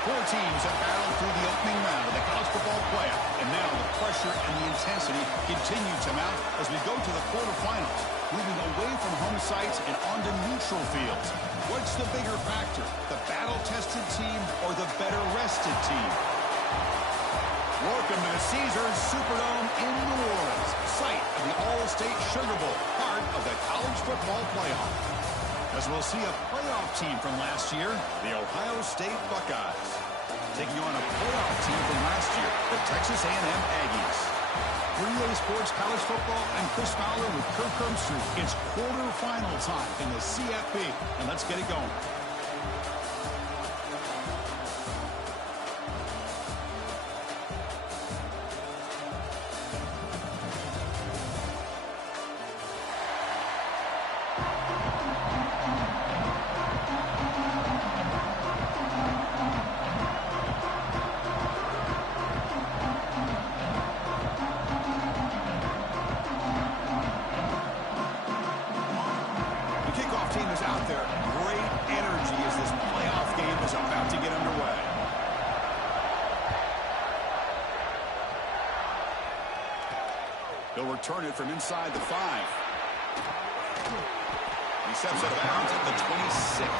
Four teams have battled through the opening round of the college football playoff, and now the pressure and the intensity continue to mount as we go to the quarterfinals, moving away from home sites and onto neutral fields. What's the bigger factor, the battle-tested team or the better-rested team? Welcome to the Caesars Superdome in New Orleans, site of the All-State Sugar Bowl, part of the college football playoff. As we'll see a playoff team from last year, the Ohio State Buckeyes, taking on a playoff team from last year, the Texas A&M Aggies. For EA Sports College Football, I'm Chris Fowler with Kirk Herbstreit. It's quarterfinal time in the CFB, and let's get it going. He'll return it from inside the 5. He steps out of bounds at the 26.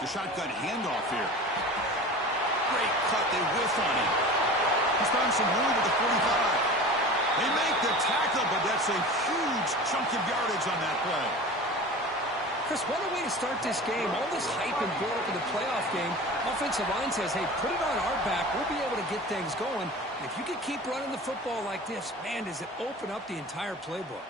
The shotgun handoff here. Great cut. They whiff on him. He's found some room at the 45. They make the tackle, but that's a huge chunk of yardage on that play. Chris, what a way to start this game. All this hype and build-up in the playoff game. Offensive line says, hey, put it on our back. We'll be able to get things going. And if you can keep running the football like this, man, does it open up the entire playbook.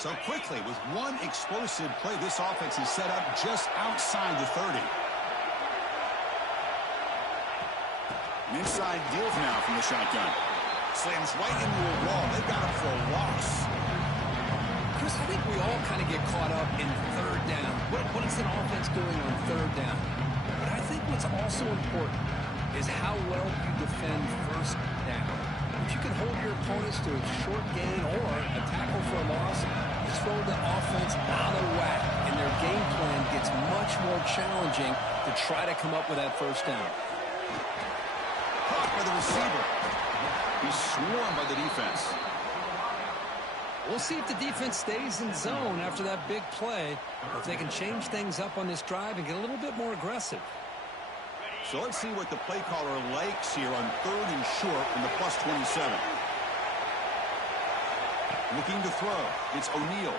So quickly, with one explosive play, this offense is set up just outside the 30. An inside give now from the shotgun. Slams right into a wall. They've got him for a loss. Chris, I think we all kind of get caught up in third down. What is an offense doing on third down? But I think what's also important is how well you defend first down. If you can hold your opponents to a short gain or a tackle for a loss, you throw the offense out of whack, and their game plan gets much more challenging to try to come up with that first down. Caught by the receiver. He's swarmed by the defense. We'll see if the defense stays in zone after that big play, or if they can change things up on this drive and get a little bit more aggressive. So let's see what the play caller likes here on 3rd and short in the +27. Looking to throw. It's O'Neal.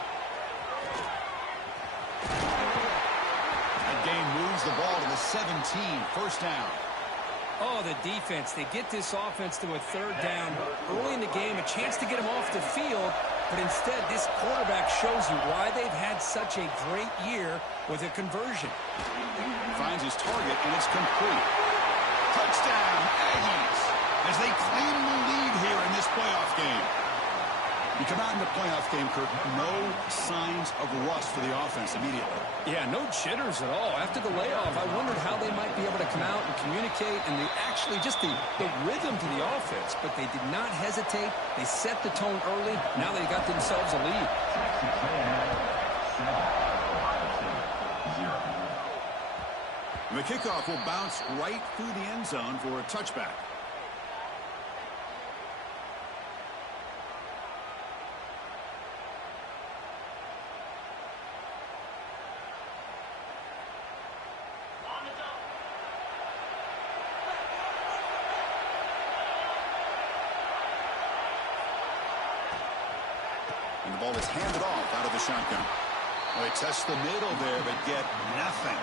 That gain moves the ball to the 17. First down. Oh, the defense. They get this offense to a 3rd down early in the game, a chance to get them off the field, but instead this quarterback shows you why they've had such a great year with a conversion. Finds his target, and it's complete. Touchdown, Aggies, as they claim the lead here in this playoff game. You come out in the playoff game, Kurt, no signs of rust for the offense immediately. Yeah, no jitters at all. After the layoff, I wondered how they might be able to come out and communicate and actually just the rhythm to the offense. But they did not hesitate. They set the tone early. Now they got themselves a lead. The kickoff will bounce right through the end zone for a touchback. And the ball is handed off out of the shotgun. Well, they test the middle there, but get nothing.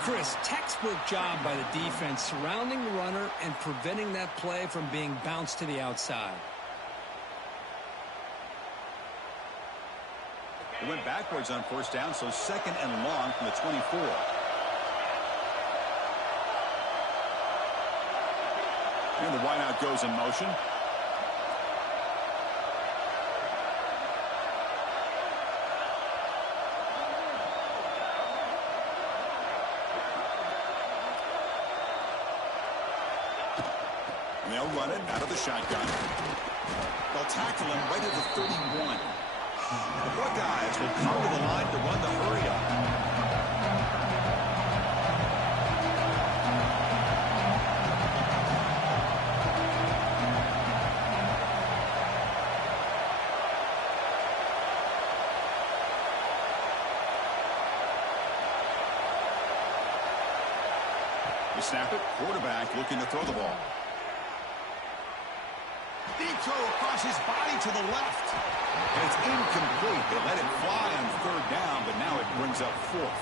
Chris, textbook job by the defense surrounding the runner and preventing that play from being bounced to the outside. It went backwards on first down, so second and long from the 24. And the wideout goes in motion. And they'll run it out of the shotgun. They'll tackle him right at the 31. The Buckeyes will come to the line to run the hurry-up. You snap it, quarterback looking to throw the ball. Deep throw across his body to the left. And it's incomplete. They let it fly on third down, but now it brings up fourth.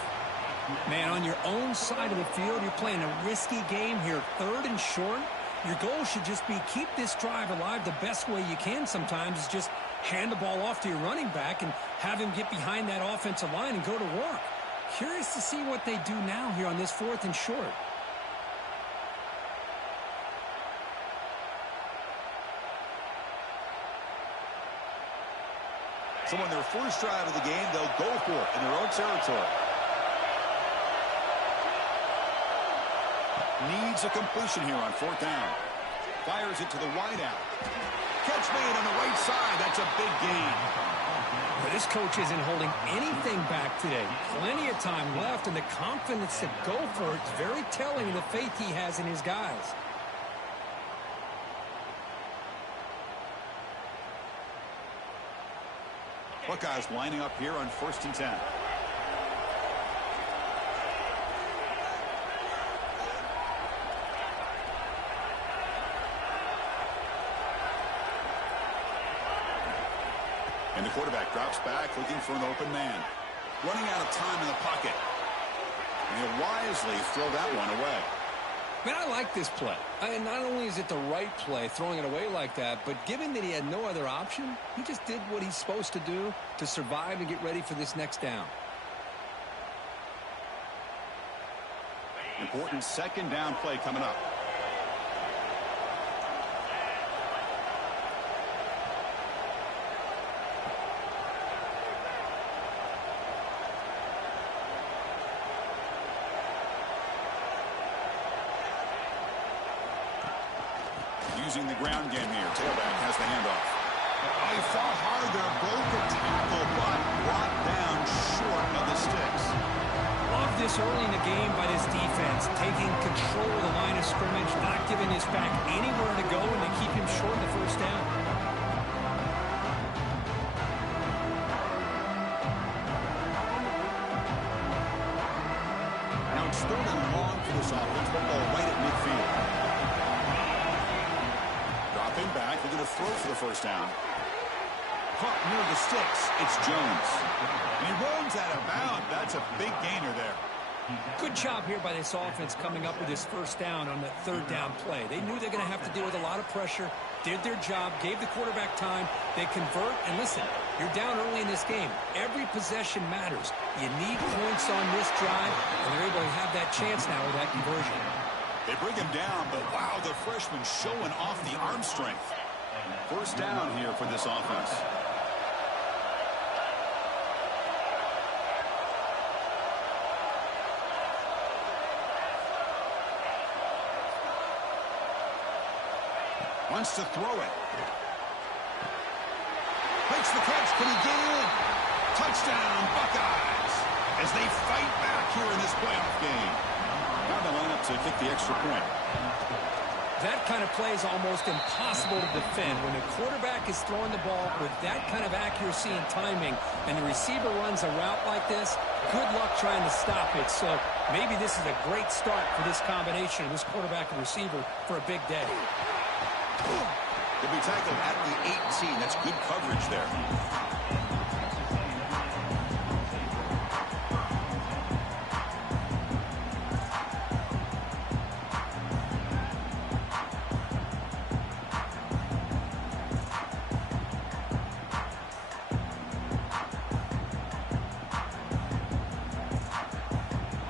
Man, on your own side of the field, you're playing a risky game here, third and short. Your goal should just be keep this drive alive the best way you can sometimes is just hand the ball off to your running back and have him get behind that offensive line and go to work. Curious to see what they do now here on this fourth and short. So on their first drive of the game, they'll go for it in their own territory. Needs a completion here on fourth down. Fires it to the wideout. Catch made on the right side. That's a big gain. But this coach isn't holding anything back today. Plenty of time left, and the confidence to go for it is very telling of the faith he has in his guys. Buckeyes lining up here on 1st and 10. And the quarterback drops back looking for an open man. Running out of time in the pocket. And he'll wisely throw that one away. Man, I like this play. Not only is it the right play, throwing it away like that, but given that he had no other option, he just did what he's supposed to do to survive and get ready for this next down. Important second down play coming up. Using the ground game here. Tailback has the handoff. Oh, he fought hard there. Broke a tackle, but brought down short of the sticks. Love this early in the game by this defense. Taking control of the line of scrimmage, not giving this back anywhere to go, and they keep him short of the first down. Now it's third and long for this offense. Football right at midfield. Dropping back, they're going to throw for the first down. Caught near the sticks. It's Jones. And he runs out of bounds. That's a big gainer there. Good job here by this offense coming up with this first down on the third down play. They knew they're going to have to deal with a lot of pressure, did their job, gave the quarterback time. They convert, and listen, you're down early in this game. Every possession matters. You need points on this drive, and they're able to have that chance now with that conversion. They bring him down, but wow, the freshman showing off the arm strength. First down here for this offense. Wants to throw it. Makes the catch. Can he get in? Touchdown, Buckeyes, as they fight back here in this playoff game. Now they line up to kick the extra point. That kind of play is almost impossible to defend. When the quarterback is throwing the ball with that kind of accuracy and timing, and the receiver runs a route like this, good luck trying to stop it. So maybe this is a great start for this combination of this quarterback and receiver for a big day. He'll be tackled at the 18. That's good coverage there.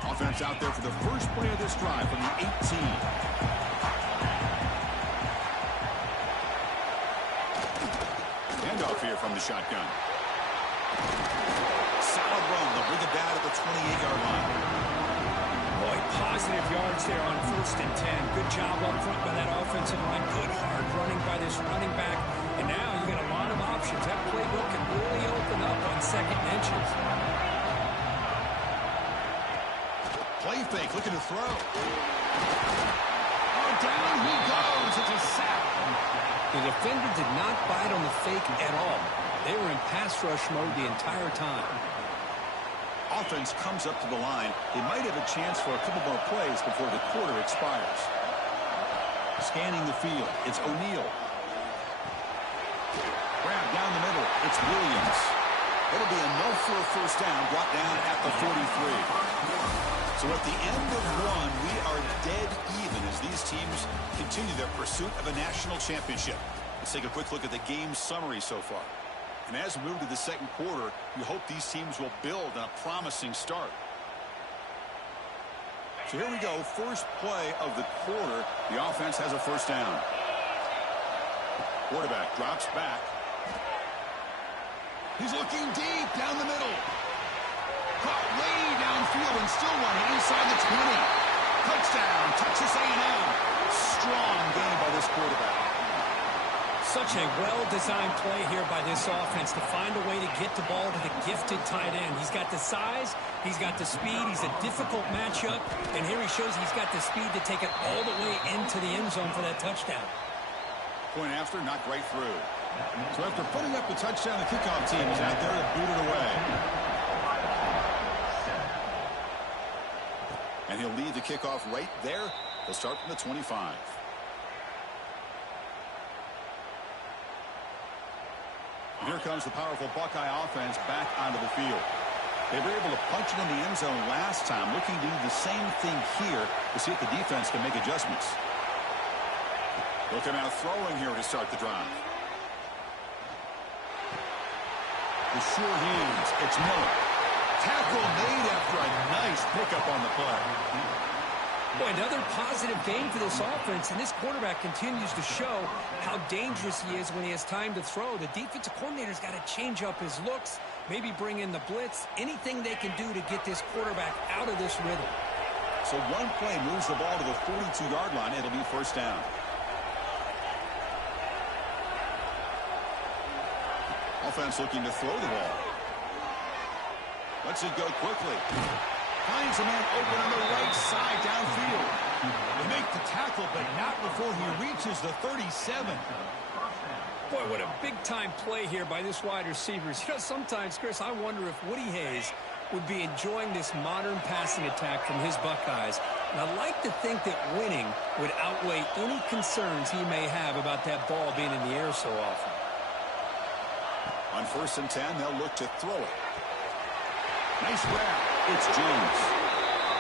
Offense out there for the first play of this drive from the 18. Here from the shotgun. Solid run. They'll bring it down at the 28-yard line. Boy, positive yards there on 1st and 10. Good job up front by that offensive line. Good hard running by this running back. And now you got a lot of options. That playbook can really open up on 2nd and inches. Play fake, looking to throw. Oh, down he goes. It's a sack. The defender did not bite on the fake at all. They were in pass rush mode the entire time. Offense comes up to the line. They might have a chance for a couple more plays before the quarter expires. Scanning the field, it's O'Neal. Grab down the middle, it's Williams. It'll be enough for a first down, brought down at the 43. So at the end of one, we are dead even as these teams continue their pursuit of a national championship. Let's take a quick look at the game summary so far. And as we move to the second quarter, you hope these teams will build on a promising start. So here we go, first play of the quarter. The offense has a first down. Quarterback drops back. He's looking deep down the middle. Caught way downfield and still running inside the 20. Touchdown, Texas A&M. Strong game by this quarterback. Such a well-designed play here by this offense to find a way to get the ball to the gifted tight end. He's got the size, he's got the speed, he's a difficult matchup, and here he shows he's got the speed to take it all the way into the end zone for that touchdown. Point after, knocked right through. So after putting up the touchdown, the kickoff team is out there to boot it away. And he'll lead the kickoff right there. He'll start from the 25. Here comes the powerful Buckeye offense back onto the field. They were able to punch it in the end zone last time, looking to do the same thing here to see if the defense can make adjustments. Looking out throwing here to start the drive. The sure hands, it's Miller. Tackle made after a nice pickup on the play. Boy, another positive game for this offense, and this quarterback continues to show how dangerous he is when he has time to throw. The defensive coordinator's got to change up his looks, maybe bring in the blitz, anything they can do to get this quarterback out of this rhythm. So one play moves the ball to the 42-yard line. It'll be first down. Offense looking to throw the ball. Lets it go quickly. Finds a man open on the right side downfield. They make the tackle, but not before he reaches the 37. Boy, what a big-time play here by this wide receivers. You know, sometimes, Chris, I wonder if Woody Hayes would be enjoying this modern passing attack from his Buckeyes. And I like to think that winning would outweigh any concerns he may have about that ball being in the air so often. On 1st and 10, they'll look to throw it. Nice grab. It's Jones.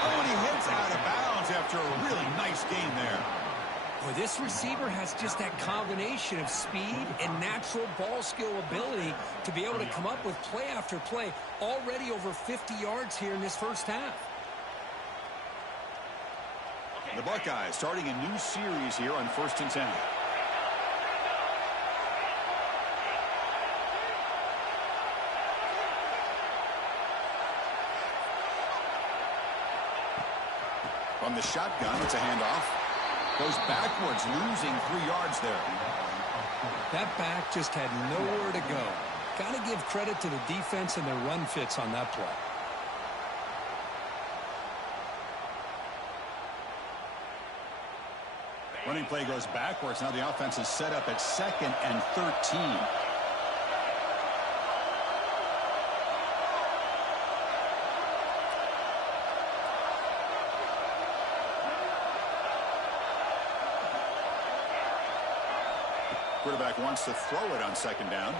Oh, and he hits out of bounds after a really nice game there. Boy, this receiver has just that combination of speed and natural ball skill ability to be able to come up with play after play. Already over 50 yards here in this first half. The Buckeyes starting a new series here on 1st and 10. From the shotgun, it's a handoff. Goes backwards, losing 3 yards there. That back just had nowhere to go. Got to give credit to the defense and their run fits on that play. Running play goes backwards. Now the offense is set up at 2nd and 13. Quarterback wants to throw it on 2nd down.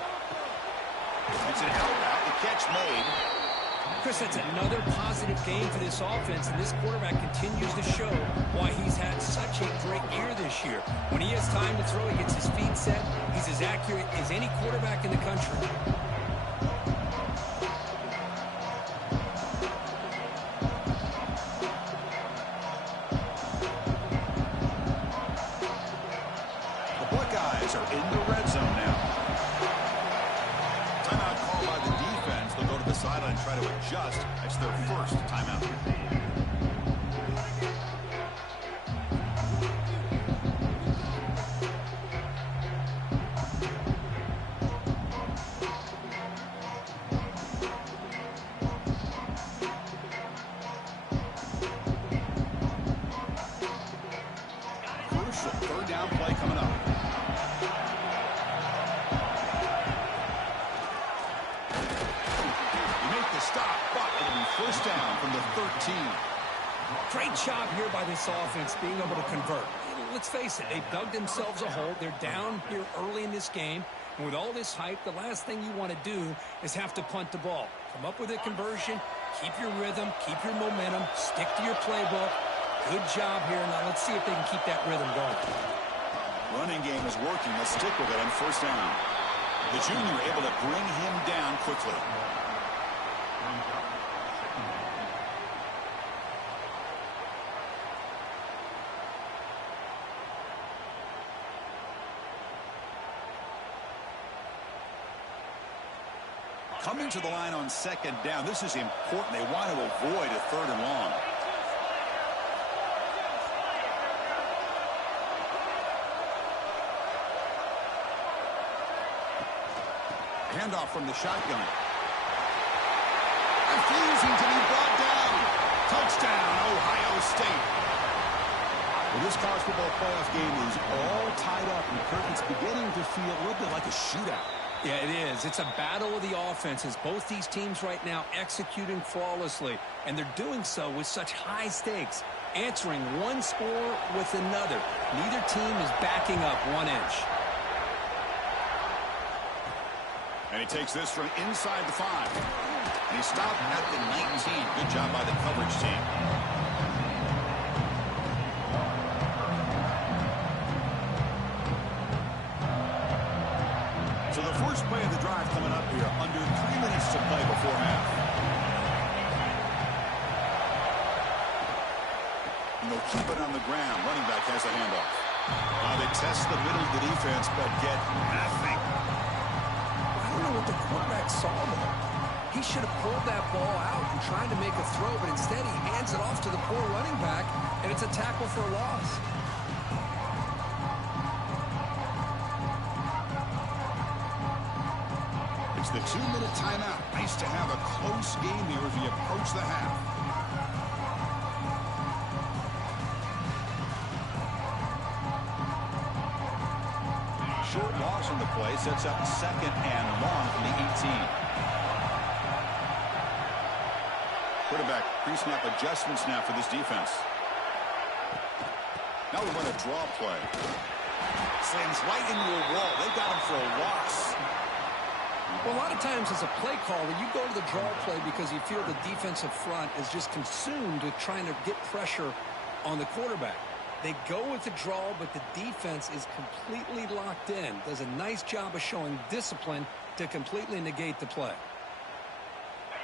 It's an out. The catch made. Chris, that's another positive game for this offense, and this quarterback continues to show why he's had such a great year this year. When he has time to throw, he gets his feet set. He's as accurate as any quarterback in the country. The Buckeyes are in the red zone now. Timeout called by the defense. They'll go to the sideline and try to adjust. That's their first timeout. Crucial 3rd down play coming up. Stop, but it'll be 1st down from the 13. Great job here by this offense being able to convert. Let's face it, they've dug themselves a hole. They're down here early in this game. And with all this hype, the last thing you want to do is have to punt the ball. Come up with a conversion, keep your rhythm, keep your momentum, stick to your playbook. Good job here. Now let's see if they can keep that rhythm going. Running game is working. Let's stick with it on 1st down. The junior able to bring him down quickly. Coming to the line on 2nd down. This is important. They want to avoid a 3rd and long. Handoff from the shotgun. Refusing to be brought down. Touchdown, Ohio State. Well, this college football playoff game is all tied up, and Kirk, it's beginning to feel a little bit like a shootout. Yeah, it is. It's a battle of the offenses. Both these teams right now executing flawlessly, and they're doing so with such high stakes, answering one score with another. Neither team is backing up 1 inch. And he takes this from inside the 5. And he stopped at the 19. Good job by the coverage team. So the first play of the drive coming up here. Under 3 minutes to play before half. And they'll keep it on the ground. Running back has a handoff. They test the middle of the defense, but get nothing. I don't know what the quarterback saw there. He should have pulled that ball out and tried to make a throw, but instead he hands it off to the poor running back, and it's a tackle for a loss. It's the 2-minute timeout. Nice to have a close game here as we approach the half. Short loss on the play sets up 2nd and long from the 18. Quarterback pre-snap adjustments now for this defense. Now we run a draw play. Slams right into a wall. They got him for a loss. Well, a lot of times as a play caller, you go to the draw play because you feel the defensive front is just consumed with trying to get pressure on the quarterback. They go with the draw, but the defense is completely locked in. Does a nice job of showing discipline to completely negate the play.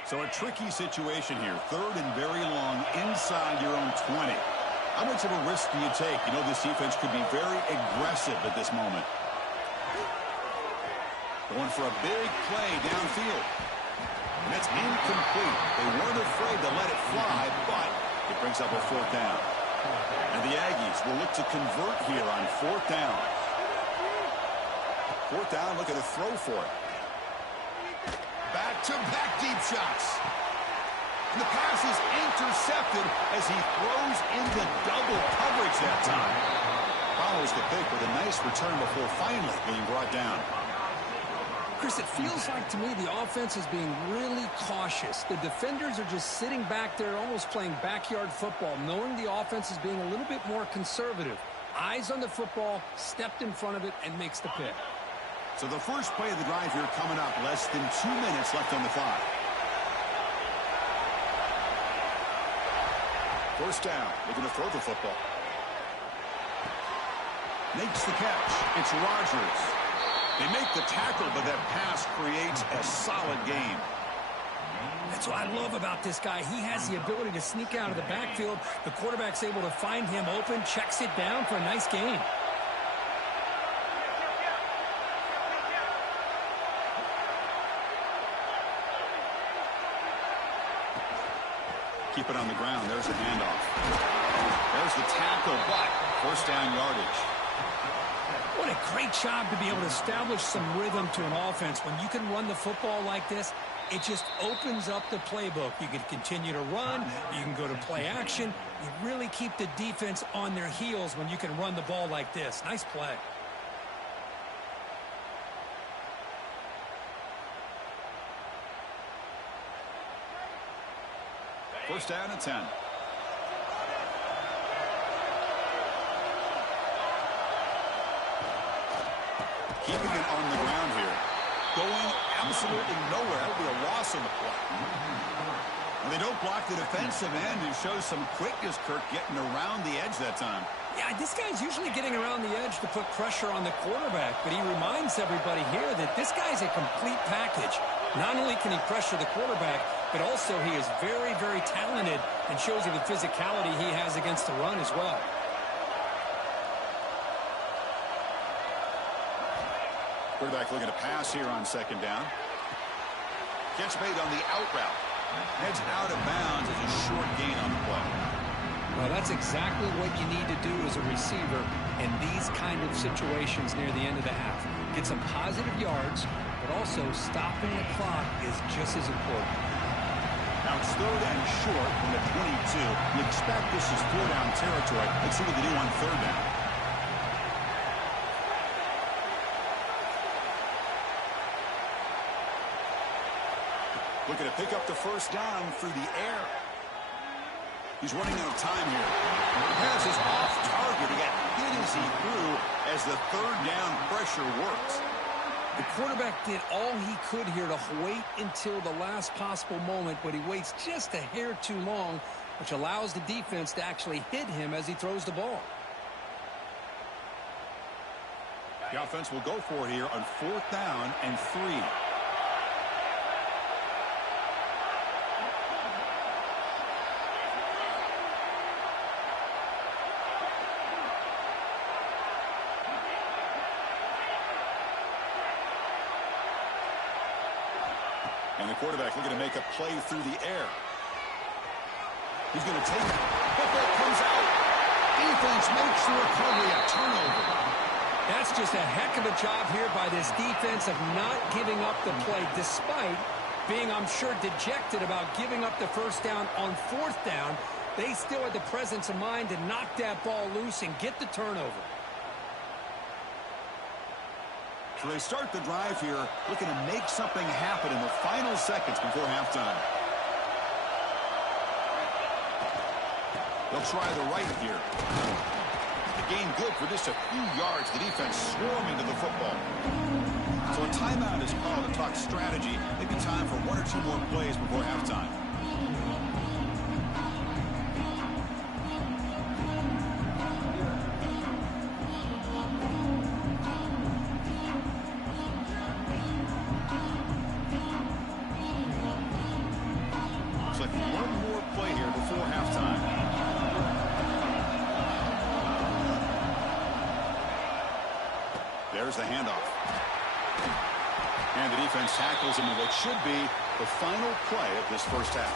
So a tricky situation here. 3rd and very long inside your own 20. How much of a risk do you take? You know this defense could be very aggressive at this moment. Going for a big play downfield. And it's incomplete. They weren't afraid to let it fly, but it brings up a 4th down. And the Aggies will look to convert here on 4th down. 4th down, look at a throw for it. Back-to-back deep shots. And the pass is intercepted as he throws into double coverage that time. Follows the pick with a nice return before finally being brought down. Chris, it feels like to me the offense is being really cautious. The defenders are just sitting back there almost playing backyard football, knowing the offense is being a little bit more conservative. Eyes on the football, stepped in front of it, and makes the pick. So the first play of the drive here coming up, less than 2 minutes left on the clock. First down, looking to throw the football. Makes the catch. It's Rodgers. They make the tackle, but that pass creates a solid gain. That's what I love about this guy. He has the ability to sneak out of the backfield. The quarterback's able to find him open, checks it down for a nice gain. Keep it on the ground. There's the handoff. There's the tackle, but first down yardage. What a great job to be able to establish some rhythm to an offense. When you can run the football like this, it just opens up the playbook. You can continue to run. You can go to play action. You really keep the defense on their heels when you can run the ball like this. Nice play. First down and 10. Keeping it on the ground here. Going absolutely nowhere. That'll be a loss on the play. And they don't block the defensive end, who shows some quickness, Kirk, getting around the edge that time. Yeah, this guy's usually getting around the edge to put pressure on the quarterback, but he reminds everybody here that this guy's a complete package. Not only can he pressure the quarterback, but also he is very, very talented and shows you the physicality he has against the run as well. Quarterback looking to pass here on second down. Catch made on the out route. Heads out of bounds as a short gain on the play. Well, that's exactly what you need to do as a receiver in these kind of situations near the end of the half. Get some positive yards, but also stopping the clock is just as important. Now it's 3rd and short from the 22. You expect this is 4-down territory. Let's see what they do on 3rd down. Looking to pick up the first down through the air. He's running out of time here. Pass is off target. He got hit as he threw as the 3rd down pressure works. The quarterback did all he could here to wait until the last possible moment, but he waits just a hair too long, which allows the defense to actually hit him as he throws the ball. The offense will go for it here on 4th down and 3. And the quarterback looking to make a play through the air. He's going to take it. Football comes out. Defense makes the recovery, a turnover. That's just a heck of a job here by this defense of not giving up the play, despite being, I'm sure, dejected about giving up the first down on 4th down. They still had the presence of mind to knock that ball loose and get the turnover. So they start the drive here looking to make something happen in the final seconds before halftime. They'll try the right here. The gain good for just a few yards. The defense swarming to the football. So a timeout is called to talk strategy. Maybe time for 1 or 2 more plays before halftime. There's the handoff. And the defense tackles him in what should be the final play of this first half.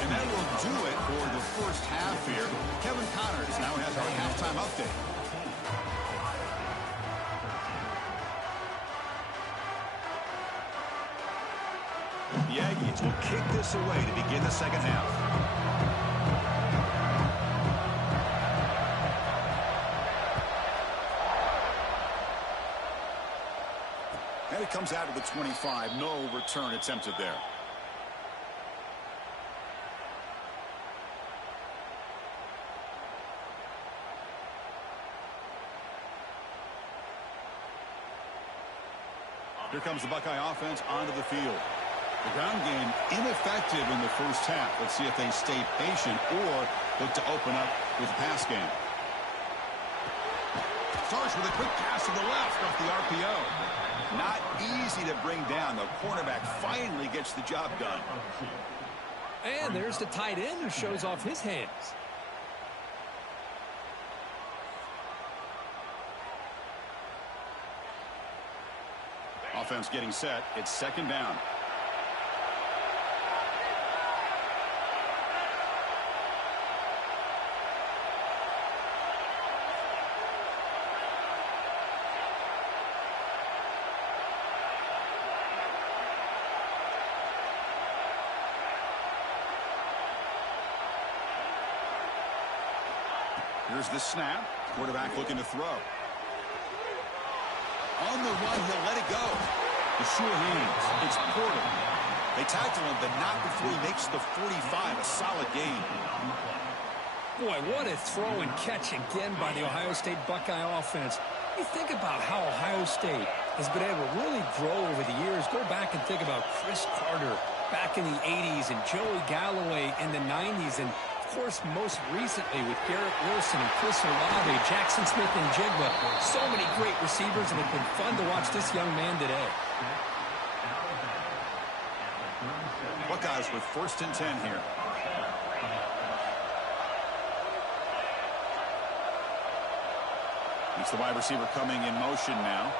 And that will do it for the first half here. Kevin Connors now has our halftime update. The Aggies will kick this away to begin the second half. And it comes out of the 25. No return attempted there. Here comes the Buckeye offense onto the field. The ground game ineffective in the first half. Let's see if they stay patient or look to open up with the pass game. Starts with a quick pass to the left off the RPO. Not easy to bring down. The cornerback finally gets the job done. And there's the tight end who shows off his hands. Offense getting set. It's second down. Here's the snap. Quarterback looking to throw. On the run, he'll let it go. The sure hands. It's Porter. They tackle him, but not before he makes the 45. A solid gain. Boy, what a throw and catch again by the Ohio State Buckeye offense. You think about how Ohio State has been able to really grow over the years. Go back and think about Chris Carter back in the 80s and Joey Galloway in the 90s. And, of course, most recently with Garrett Wilson and Chris Olave, Jackson Smith and Jigba. So many great receivers, and it's been fun to watch this young man today. Buckeyes with 1st and 10 here. It's the wide receiver coming in motion now.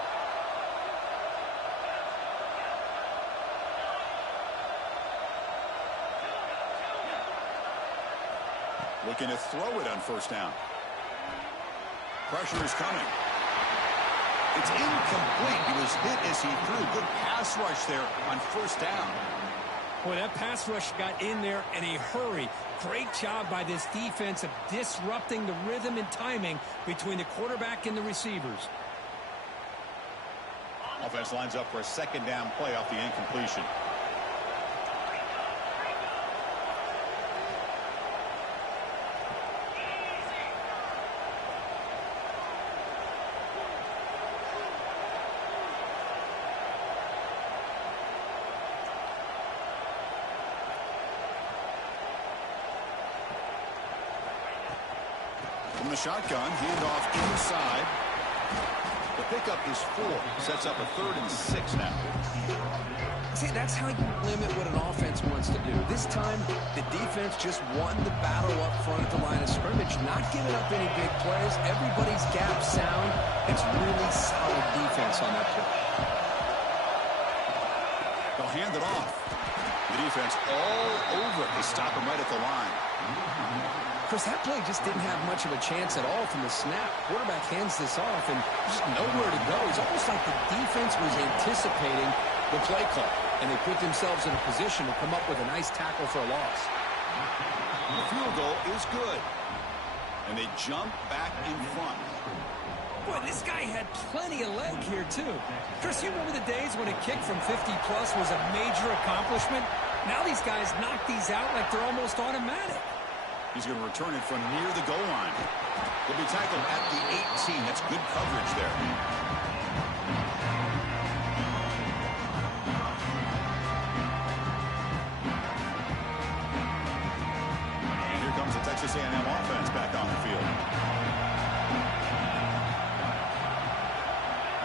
Looking to throw it on 1st down. Pressure is coming. It's incomplete. He was hit as he threw. Good pass rush there on 1st down. Boy, that pass rush got in there in a hurry. Great job by this defense of disrupting the rhythm and timing between the quarterback and the receivers. Offense lines up for a 2nd down play off the incompletion. From the shotgun, handoff inside. The pickup is 4. Sets up a 3rd and 6 now. See, that's how you limit what an offense wants to do. This time, the defense just won the battle up front at the line of scrimmage, not giving up any big plays. Everybody's gap sound. It's really solid defense on that play. They'll hand it off. The defense all over it. They stop him right at the line. Chris, that play just didn't have much of a chance at all from the snap. Quarterback hands this off and just nowhere to go. It's almost like the defense was anticipating the play call, and they put themselves in a position to come up with a nice tackle for a loss. The field goal is good, and they jump back in front. Boy, this guy had plenty of leg here, too. Chris, you remember the days when a kick from 50-plus was a major accomplishment? Now these guys knock these out like they're almost automatic. He's going to return it from near the goal line. He'll be tackled at the 18. That's good coverage there. And here comes the Texas A&M offense back on the field.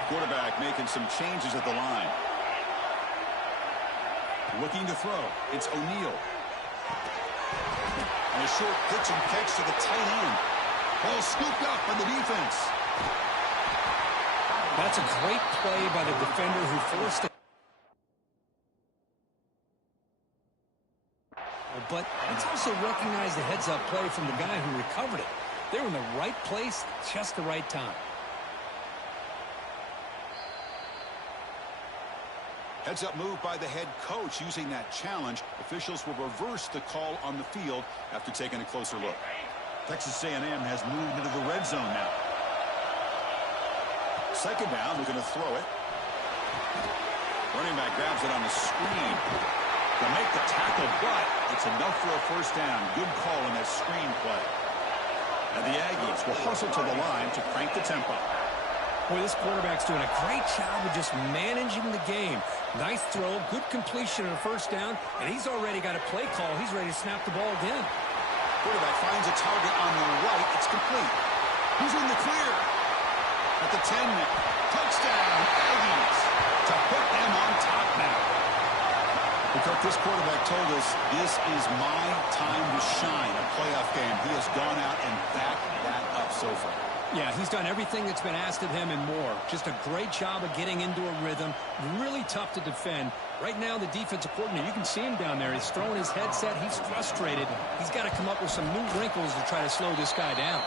Quarterback making some changes at the line. Looking to throw. It's O'Neal. And a short pitch and catch to the tight end. Ball scooped up by the defense. That's a great play by the defender who forced it. But let's also recognize the heads-up play from the guy who recovered it. They were in the right place, just the right time. Heads-up move by the head coach using that challenge. Officials will reverse the call on the field after taking a closer look. Texas A&M has moved into the red zone now. Second down, they're going to throw it. Running back grabs it on the screen to make the tackle, but it's enough for a first down. Good call in that screen play. And the Aggies will hustle to the line to crank the tempo. Boy, this quarterback's doing a great job of just managing the game. Nice throw, good completion on a first down, and he's already got a play call. He's ready to snap the ball again. Quarterback finds a target on the right. It's complete. He's in the clear. At the 10 now. Touchdown, Aggies, to put them on top now. Because this quarterback told us this is my time to shine, a playoff game. He has gone out and backed that up so far. Yeah, he's done everything that's been asked of him and more. Just a great job of getting into a rhythm. Really tough to defend. Right now, the defensive coordinator, you can see him down there. He's throwing his headset. He's frustrated. He's got to come up with some new wrinkles to try to slow this guy down.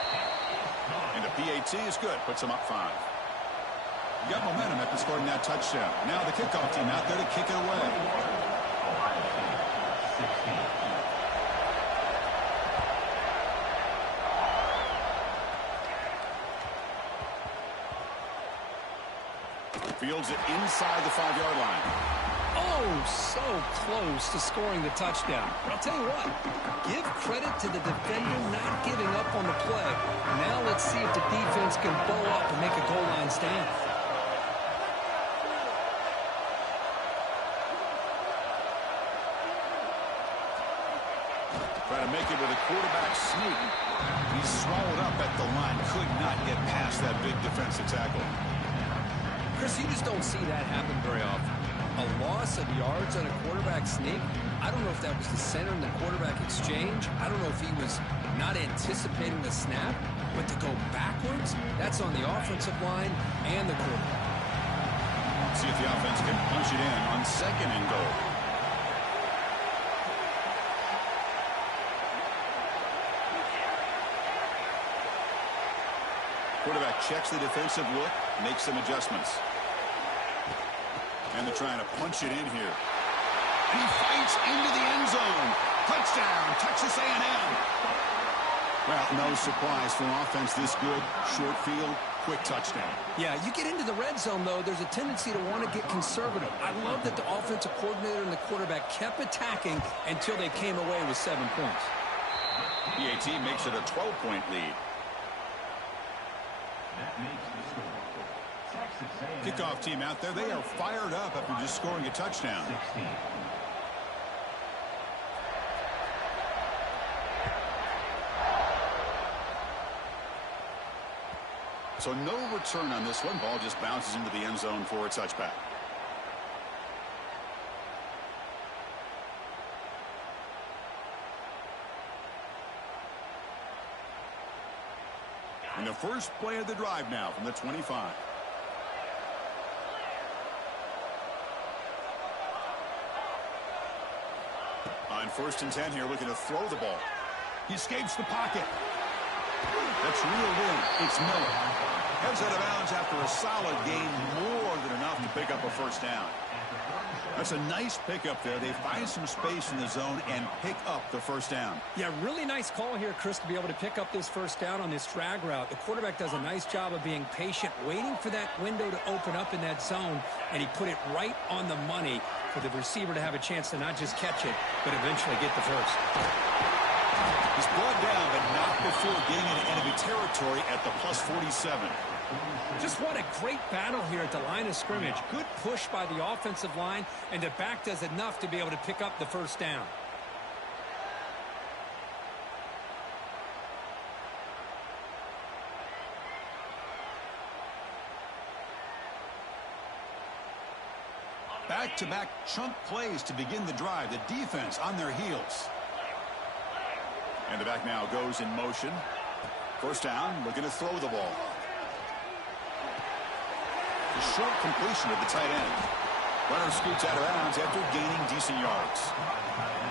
And the PAT is good. Puts him up 5. You got momentum after scoring that touchdown. Now the kickoff team out there to kick it away. Fields it inside the 5-yard line. Oh, so close to scoring the touchdown. But I'll tell you what, give credit to the defender not giving up on the play. Now let's see if the defense can bow up and make a goal line stand. Try to make it with a quarterback sneak. He's swallowed up at the line. Could not get past that big defensive tackle. Chris, you just don't see that happen very often. A loss of yards on a quarterback sneak. I don't know if that was the center in the quarterback exchange. I don't know if he was not anticipating the snap. But to go backwards, that's on the offensive line and the quarterback. See if the offense can punch it in on 2nd and goal. Quarterback checks the defensive look, makes some adjustments. And they're trying to punch it in here. And he fights into the end zone. Touchdown, Texas A&M. Well, no surprise for an offense this good. Short field, quick touchdown. Yeah, you get into the red zone, though, there's a tendency to want to get conservative. I love that the offensive coordinator and the quarterback kept attacking until they came away with 7 points. PAT makes it a 12-point lead. Kickoff team out there. They are fired up after just scoring a touchdown. So no return on this one. Ball just bounces into the end zone for a touchback. And the first play of the drive now from the 25. On 1st and 10 here, looking to throw the ball. He escapes the pocket. That's reeled in. It's Miller. Heads out of bounds after a solid gain, more than enough to pick up a first down. That's a nice pickup there. They find some space in the zone and pick up the first down. Yeah, really nice call here, Chris, to be able to pick up this first down on this drag route. The quarterback does a nice job of being patient, waiting for that window to open up in that zone, and he put it right on the money for the receiver to have a chance to not just catch it, but eventually get the first. He's brought down, but not before getting into enemy territory at the +47. Just what a great battle here at the line of scrimmage. Good push by the offensive line, and the back does enough to be able to pick up the first down. Back-to-back chunk plays to begin the drive. The defense on their heels. And the back now goes in motion. First down, looking to throw the ball. A short completion of the tight end. Runner scoots out of bounds after gaining decent yards.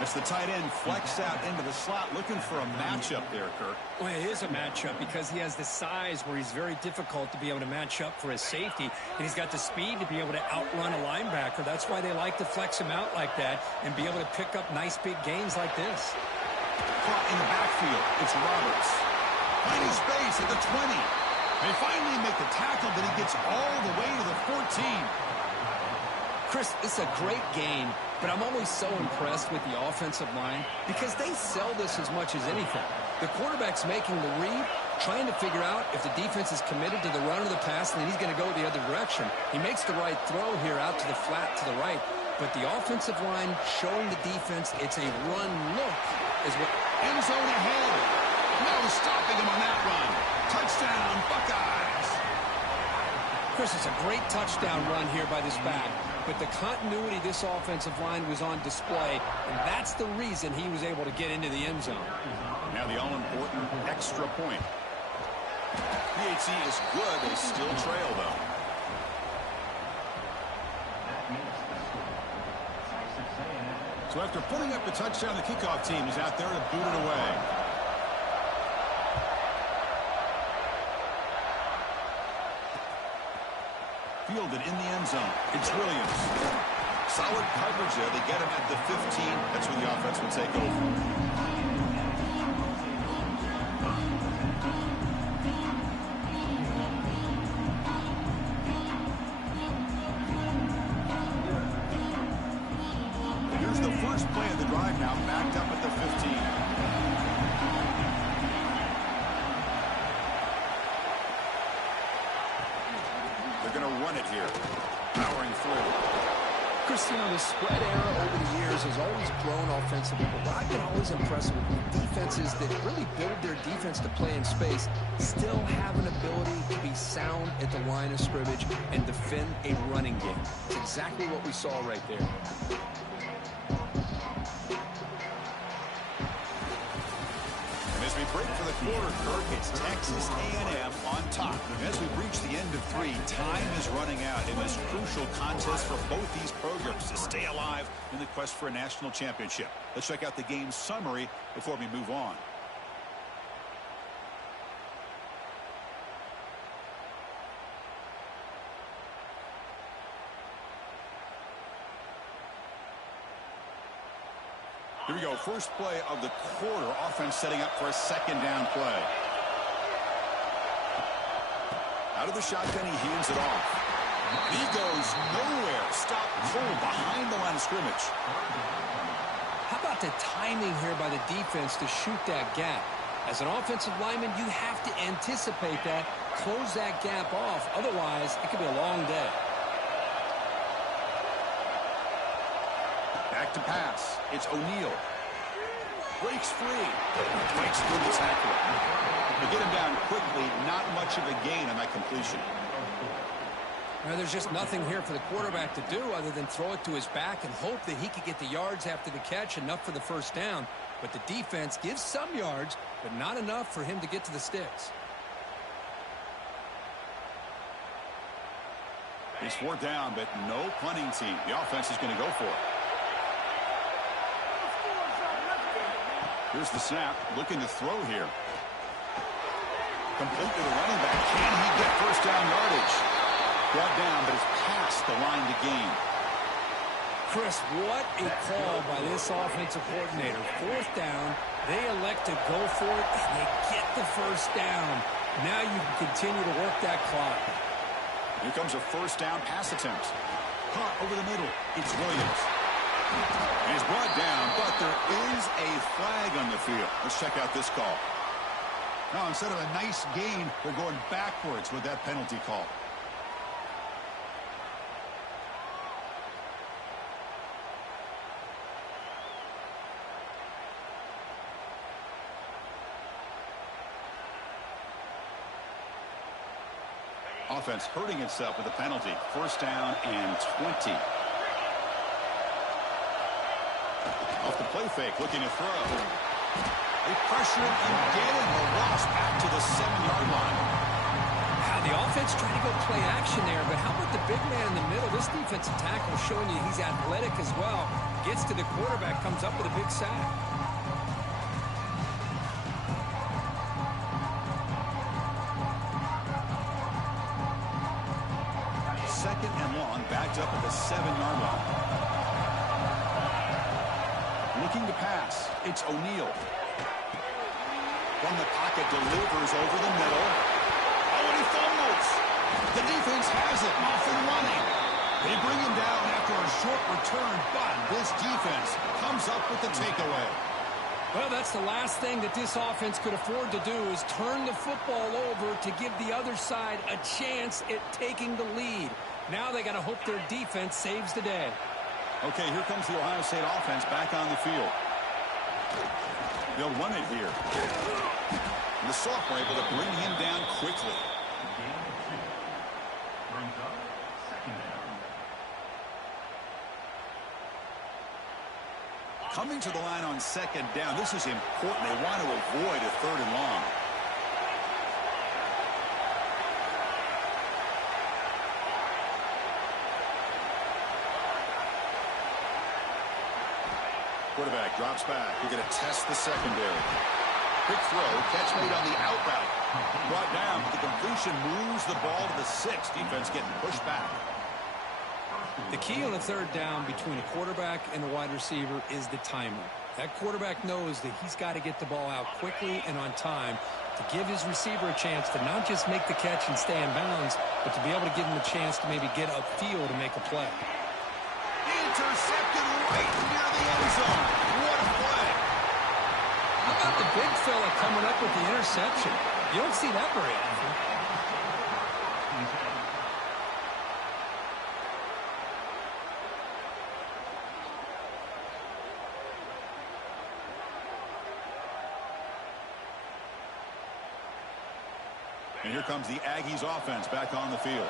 As the tight end flex out into the slot, looking for a matchup there, Kirk. Well, it is a matchup because he has the size where he's very difficult to be able to match up for his safety, and he's got the speed to be able to outrun a linebacker. That's why they like to flex him out like that and be able to pick up nice big gains like this. Caught in the backfield. It's Roberts. Finding space at the 20. They finally make the tackle, but he gets all the way to the 14. Chris, it's a great game, but I'm always so impressed with the offensive line because they sell this as much as anything. The quarterback's making the read, trying to figure out if the defense is committed to the run or the pass, and then he's going to go the other direction. He makes the right throw here out to the flat to the right, but the offensive line showing the defense it's a run look is what... End zone ahead. No stopping him on that run. Touchdown, Buckeyes. Chris, it's a great touchdown run here by this back. But the continuity of this offensive line was on display, and that's the reason he was able to get into the end zone. Now the all-important extra point. PHC is good. They still trail, though. So after putting up the touchdown, the kickoff team is out there to boot it away. Fielded in the end zone. It's Williams. Solid coverage there. They get him at the 15. That's where the offense will take over. Here's the first play of the drive now, backed up at the 15. They're going to run it here. Powering through. Cristiano, the spread era over the years has always grown offensively, but what I've been always impressed with defenses that really build their defense to play in space still have an ability to be sound at the line of scrimmage and defend a running game. It's exactly what we saw right there. As we break for the quarter, Kirk, it's Texas A&M on top. As we reach the end of 3, time is running out in this crucial contest for both these programs to stay alive in the quest for a national championship. Let's check out the game summary before we move on. Here we go. First play of the quarter. Offense setting up for a second down play. Out of the shotgun, he hands it off. He goes nowhere. Stop cold behind the line of scrimmage. How about the timing here by the defense to shoot that gap? As an offensive lineman, you have to anticipate that, close that gap off. Otherwise, it could be a long day. Back to pass. It's O'Neal. Breaks free. Breaks through the tackle. They get him down quickly. Not much of a gain on that completion. Now, there's just nothing here for the quarterback to do other than throw it to his back and hope that he could get the yards after the catch, enough for the first down. But the defense gives some yards, but not enough for him to get to the sticks. It's 4th down, but no punting team. The offense is going to go for it. Here's the snap, looking to throw here. Complete to the running back. Can he get first down yardage? Brought down, but it's past the line to gain. Chris, what a call by this offensive coordinator. 4th down, they elect to go for it, and they get the first down. Now you can continue to work that clock. Here comes a first down pass attempt. Caught over the middle. It's Williams. He's brought down, but there is a flag on the field. Let's check out this call. Now, instead of a nice gain, they're going backwards with that penalty call. Offense hurting itself with a penalty. First down and 20. Off the play fake, looking to throw. They pressure him again, and the loss back to the 7-yard line. The offense trying to go play action there, but how about the big man in the middle? This defensive tackle showing you he's athletic as well. gets to the quarterback, comes up with a big sack. Second and long, backed up at the 7-yard line. Looking to pass. It's O'Neal. From the pocket, delivers over the middle. Oh, and he fumbles. The defense has it, off and running. They bring him down after a short return, but this defense comes up with the takeaway. Well, that's the last thing that this offense could afford to do is turn the football over to give the other side a chance at taking the lead. Now they got to hope their defense saves the day. Okay, here comes the Ohio State offense back on the field. They'll run it here. And the sophomore able to bring him down quickly. Coming to the line on second down. This is important. They want to avoid a third and long. Quarterback drops back. We're going to test the secondary. Quick throw. Catch made on the out route. Brought down, but the completion moves the ball to the 6. Defense getting pushed back. The key on a third down between a quarterback and a wide receiver is the timing. That quarterback knows that he's got to get the ball out quickly and on time to give his receiver a chance to not just make the catch and stay in bounds, but to be able to give him a chance to maybe get upfield and make a play. Intercepted right near the end zone. What a play. How about the big fella coming up with the interception? You don't see that very often. And here comes the Aggies offense back on the field.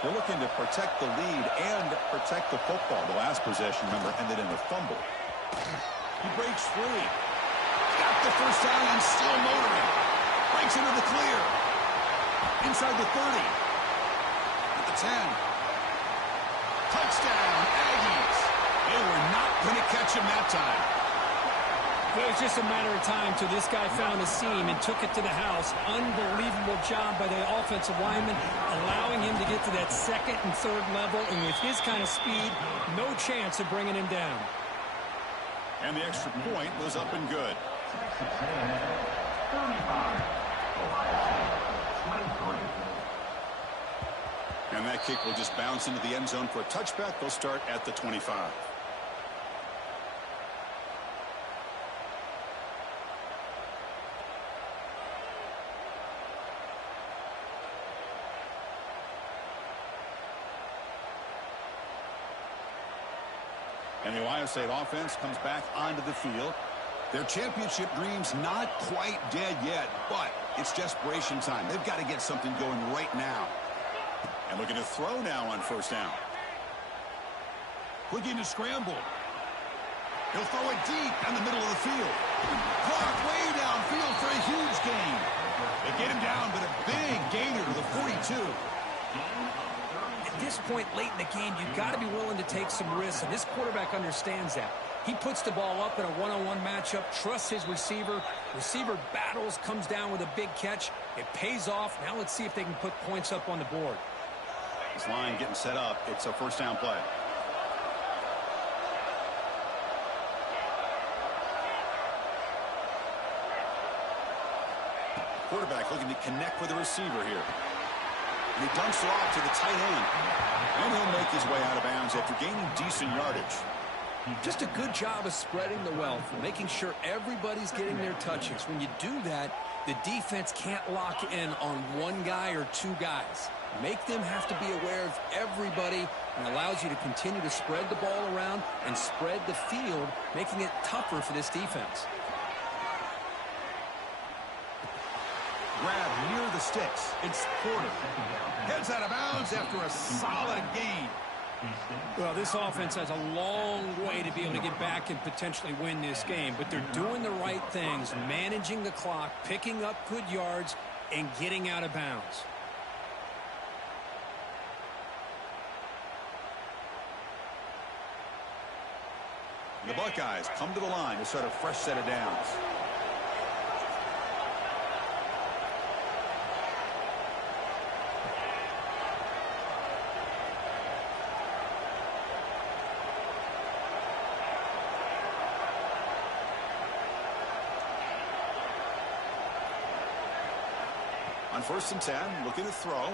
They're looking to protect the lead and protect the football. The last possession, remember, ended in a fumble. He breaks free. Got the first down and still motoring. Breaks into the clear. Inside the 30. At the 10. Touchdown, Aggies. They were not going to catch him that time. It was just a matter of time till this guy found a seam and took it to the house. Unbelievable job by the offensive lineman, allowing him to get to that second and third level. And with his kind of speed, no chance of bringing him down. And the extra point was up and good. And that kick will just bounce into the end zone for a touchback. They'll start at the 25. And the Ohio State offense comes back onto the field. Their championship dreams not quite dead yet, but it's desperation time. They've got to get something going right now. And looking to throw now on first down. Looking to scramble. He'll throw it deep in the middle of the field. Clock way downfield for a huge gain. They get him down, but a big gainer to the 42. At this point late in the game, you've got to be willing to take some risks, and this quarterback understands that. He puts the ball up in a one-on-one matchup, trusts his receiver. Receiver battles, comes down with a big catch. It pays off. Now let's see if they can put points up on the board. This line getting set up. It's a first down play. Quarterback looking to connect with the receiver here. And he dumps it off to the tight end. And he'll make his way out of bounds after gaining decent yardage. Just a good job of spreading the wealth, making sure everybody's getting their touches. When you do that, the defense can't lock in on one guy or two guys. Make them have to be aware of everybody, and allows you to continue to spread the ball around and spread the field, making it tougher for this defense. Grab near the sticks. It's Porter. Heads out of bounds after a solid gain. Well, this offense has a long way to be able to get back and potentially win this game, but they're doing the right things, managing the clock, picking up good yards, and getting out of bounds. The Buckeyes come to the line to start a fresh set of downs. On 1st and 10, looking to throw.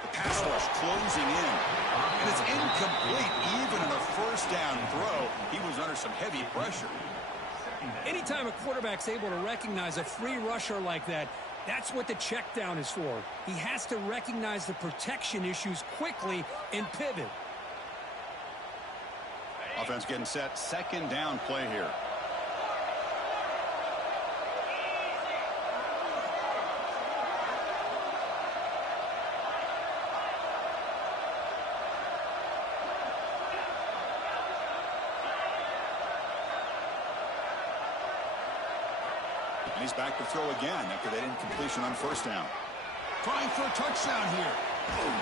The pass rush closing in. And it's incomplete. Even in a 1st down throw, he was under some heavy pressure. Anytime a quarterback's able to recognize a free rusher like that, that's what the check down is for. He has to recognize the protection issues quickly and pivot. Offense getting set. 2nd down play here. And he's back to throw again after that incompletion on 1st down. Trying for a touchdown here.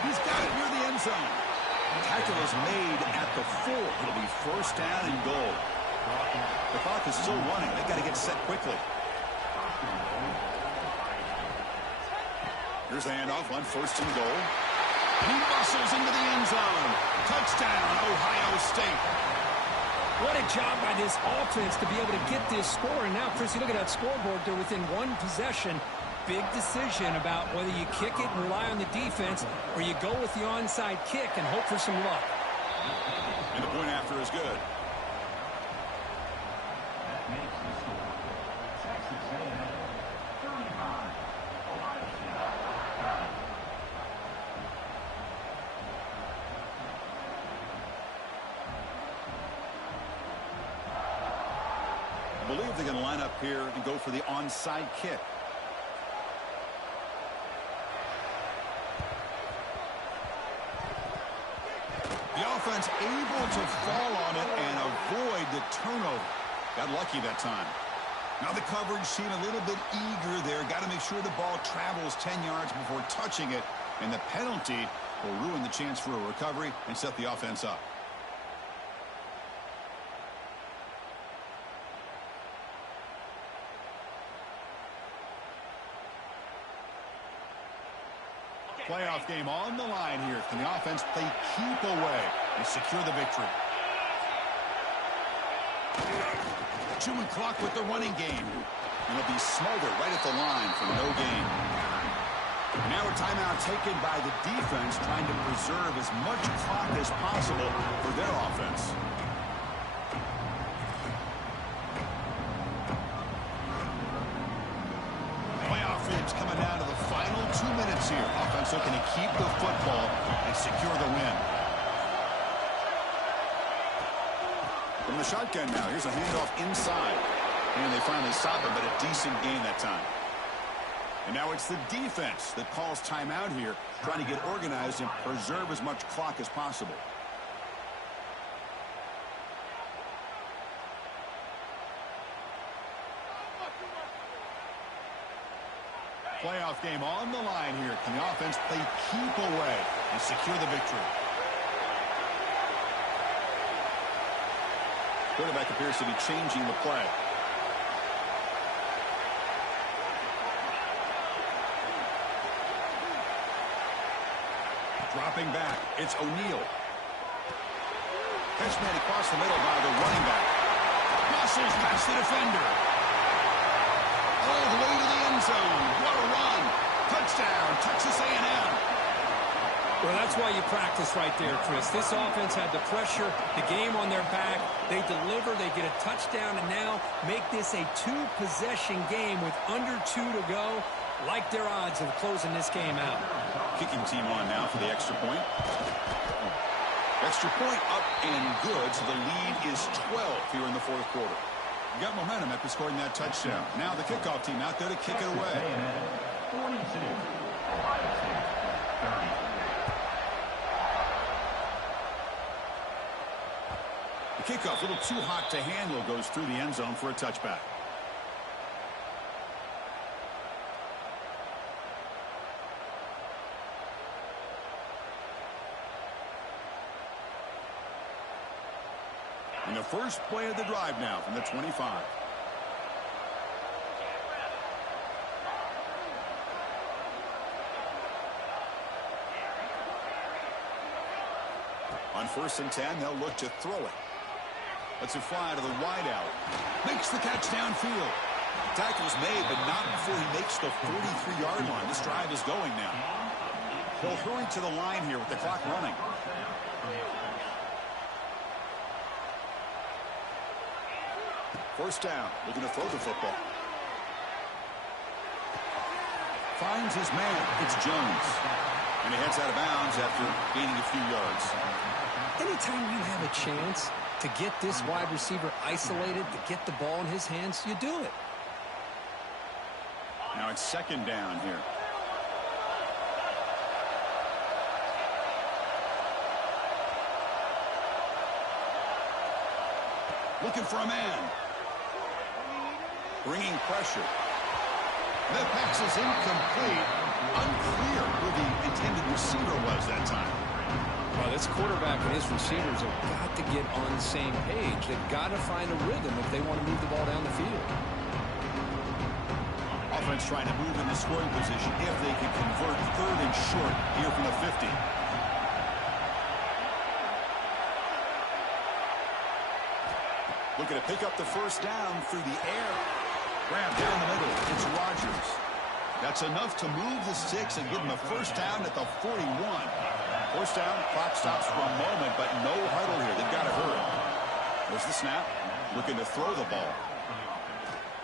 He's got it near the end zone. The tackle is made at the 4. It'll be 1st down and goal. The clock is still running. They've got to get set quickly. Here's the handoff on 1st and goal. And he muscles into the end zone. Touchdown, Ohio State. What a job by this offense to be able to get this score. And now, Chris, you look at that scoreboard. They're within 1 possession. Big decision about whether you kick it and rely on the defense or you go with the onside kick and hope for some luck. And the point after is good. I believe they're going to line up here and go for the onside kick. The offense able to fall on it and avoid the turnover. Got lucky that time. Now the coverage seemed a little bit eager there. Got to make sure the ball travels 10 yards before touching it. And the penalty will ruin the chance for a recovery and set the offense up. Playoff game on the line here. Can the offense play keep away and secure the victory? Chewing clock with the running game. And it'll be smothered right at the line for no gain. Now a timeout taken by the defense, trying to preserve as much clock as possible for their offense. Playoff game's coming down to the final 2 minutes here. Offense looking to keep the football and secure the win. From the shotgun now, here's a handoff inside. And they finally stop it, but a decent gain that time. And now it's the defense that calls timeout here, trying to get organized and preserve as much clock as possible. Playoff game on the line here. Can the offense play keep away and secure the victory? Quarterback appears to be changing the play. Dropping back, it's O'Neal. Catch man across the middle by the running back. Muscles past the defender. All the way to the end zone. What a run. Touchdown, Texas A&M. Well, that's why you practice right there, Chris. This offense had the pressure, the game on their back. They deliver, they get a touchdown, and now make this a 2-possession game with under 2 to go. Like their odds of closing this game out. Kicking team on now for the extra point. Extra point up and good, so the lead is 12 here in the 4th quarter. You got momentum after scoring that touchdown. Now the kickoff team out there to kick it away. 42, Ohio State, 30. The kickoff, a little too hot to handle, goes through the end zone for a touchback. And the first play of the drive now from the 25. On 1st and 10, they'll look to throw it. Lets it fly to the wideout. Makes the catch downfield. Tackle's made, but not before he makes the 43-yard line. This drive is going now. He'll hurry to the line here with the clock running. First down, looking to throw the football. Finds his man. It's Jones. And he heads out of bounds after gaining a few yards. Anytime you have a chance to get this wide receiver isolated, to get the ball in his hands, you do it. Now it's 2nd down here. Looking for a man. Bringing pressure. The pass is incomplete. Unclear who the intended receiver was that time. Well, this quarterback and his receivers have got to get on the same page. They've got to find a rhythm if they want to move the ball down the field. Offense trying to move in the scoring position if they can convert 3rd and short here from the 50. Looking to pick up the first down through the air. Grab there in the middle. It's Rodgers. That's enough to move the sticks and give him a first down at the 41. First down, clock stops for a moment, but no huddle here. They've got to hurry. There's the snap. Looking to throw the ball.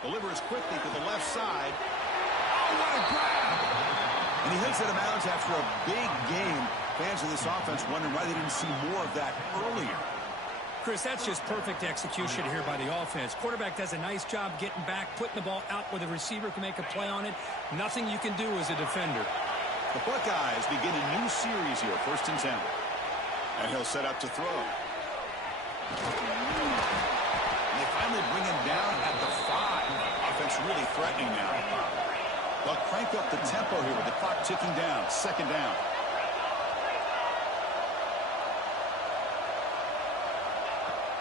Delivers quickly to the left side. Oh, what a grab! And he heads out of bounds after a big game. Fans of this offense wondering why they didn't see more of that earlier. Chris, that's just perfect execution here by the offense. Quarterback does a nice job getting back, putting the ball out where the receiver can make a play on it. Nothing you can do as a defender. The Buckeyes begin a new series here, 1st and 10. And he'll set up to throw. And they finally bring him down at the 5. Offense really threatening now. They'll crank up the tempo here with the clock ticking down. 2nd down.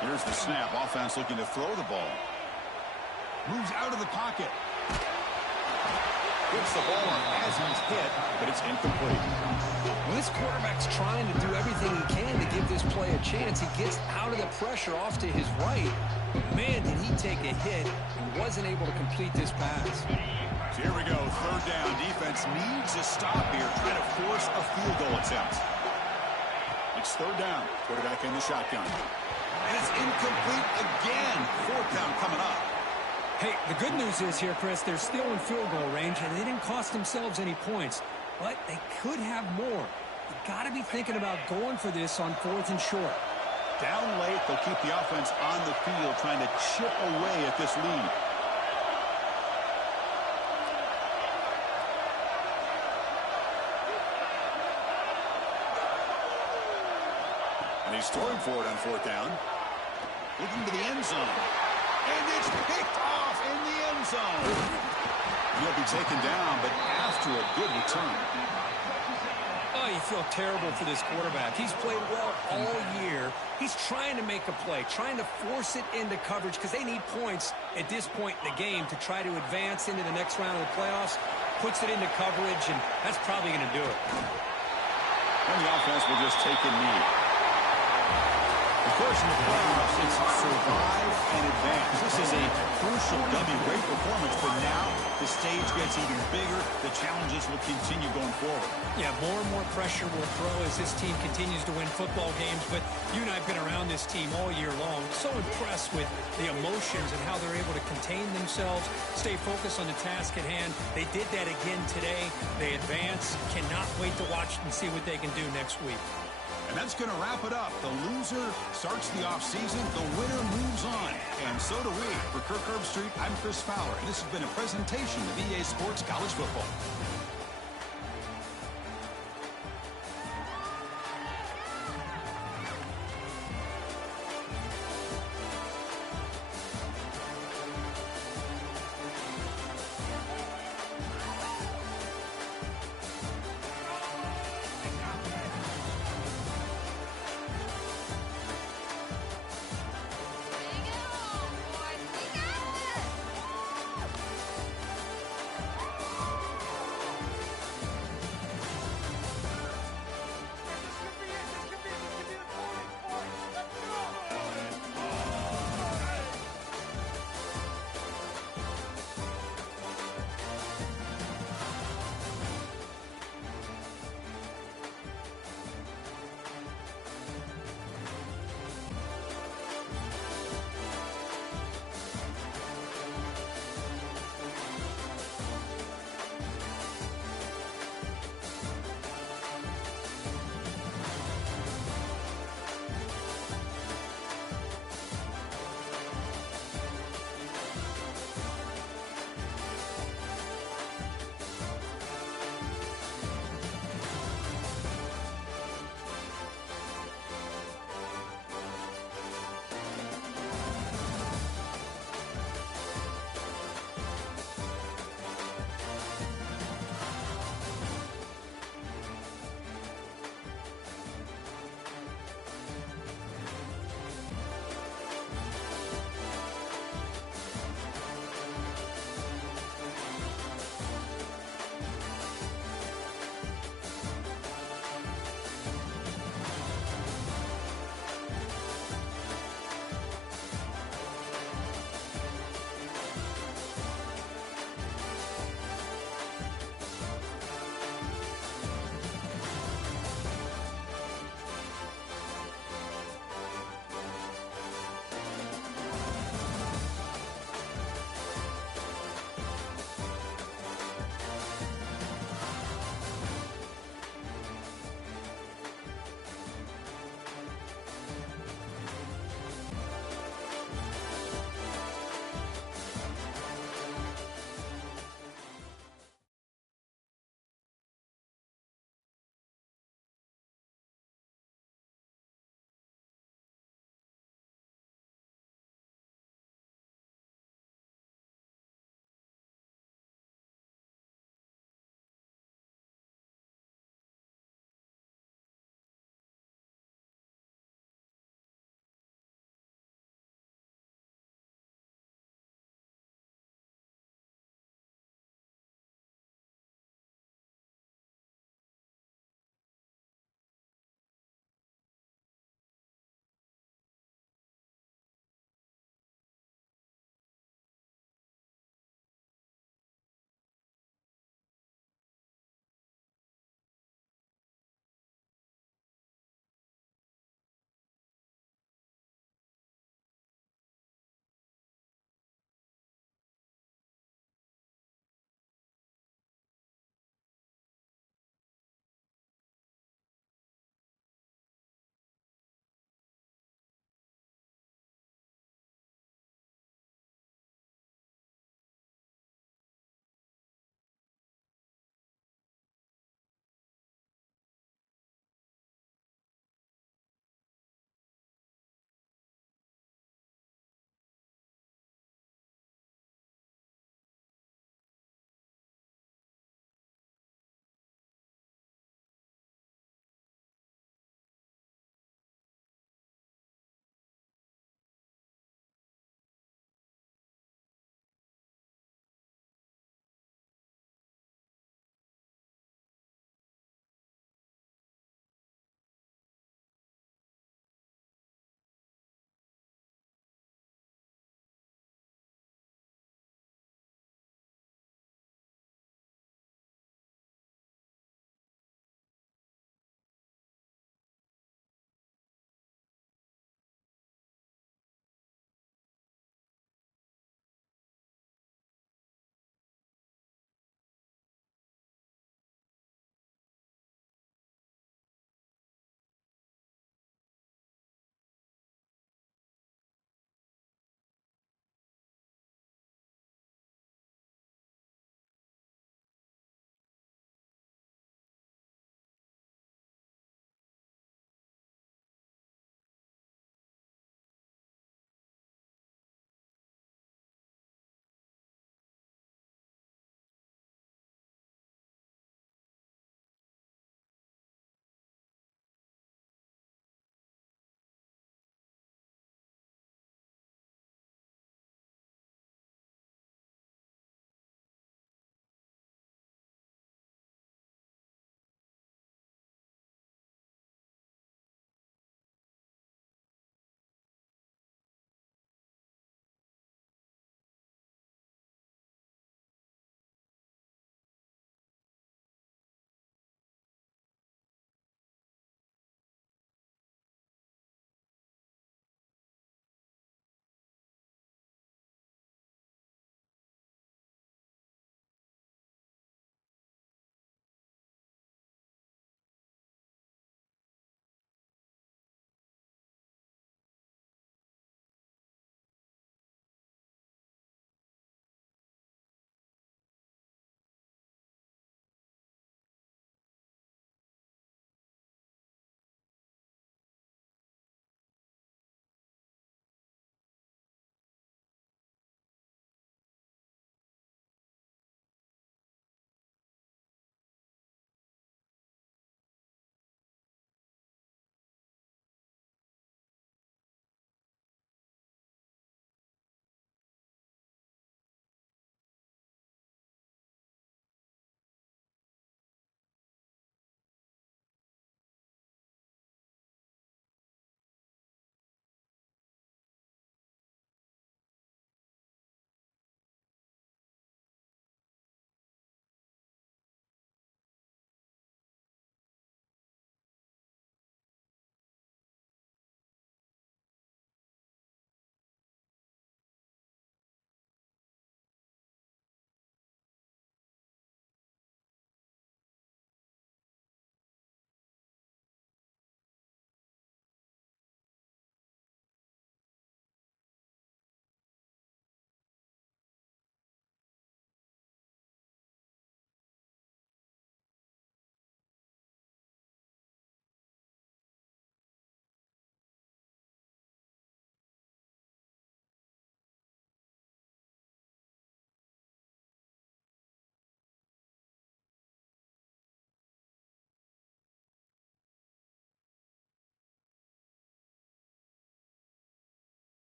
Here's the snap. Offense looking to throw the ball. Moves out of the pocket. Gets the ball up as he's hit, but it's incomplete. Well, this quarterback's trying to do everything he can to give this play a chance. He gets out of the pressure off to his right. Man, did he take a hit and wasn't able to complete this pass. So here we go. 3rd down. Defense needs a stop here, trying to force a field goal attempt. It's 3rd down. Quarterback in the shotgun. And it's incomplete again. 4th down coming up. Hey, the good news is here, Chris, they're still in field goal range, and they didn't cost themselves any points. But they could have more. You got to be thinking about going for this on 4th and short. Down late, they'll keep the offense on the field, trying to chip away at this lead. And he's throwing for it on 4th down. Looking to the end zone. And it's picked off in the end zone. He'll be taken down, but after a good return. Oh, you feel terrible for this quarterback. He's played well all year. He's trying to make a play, trying to force it into coverage because they need points at this point in the game to try to advance into the next round of the playoffs. Puts it into coverage, and that's probably going to do it. And the offense will just take a knee. Of course, in the playoffs, it's survive and advance. This is a crucial W. Great performance, but now the stage gets even bigger. The challenges will continue going forward. Yeah, more and more pressure will grow as this team continues to win football games. But you and I have been around this team all year long. So impressed with the emotions and how they're able to contain themselves, stay focused on the task at hand. They did that again today. They advance. Cannot wait to watch and see what they can do next week. And that's going to wrap it up. The loser starts the offseason. The winner moves on. And so do we. For Kirk Herbstreit, I'm Chris Fowler. And this has been a presentation of EA Sports College Football.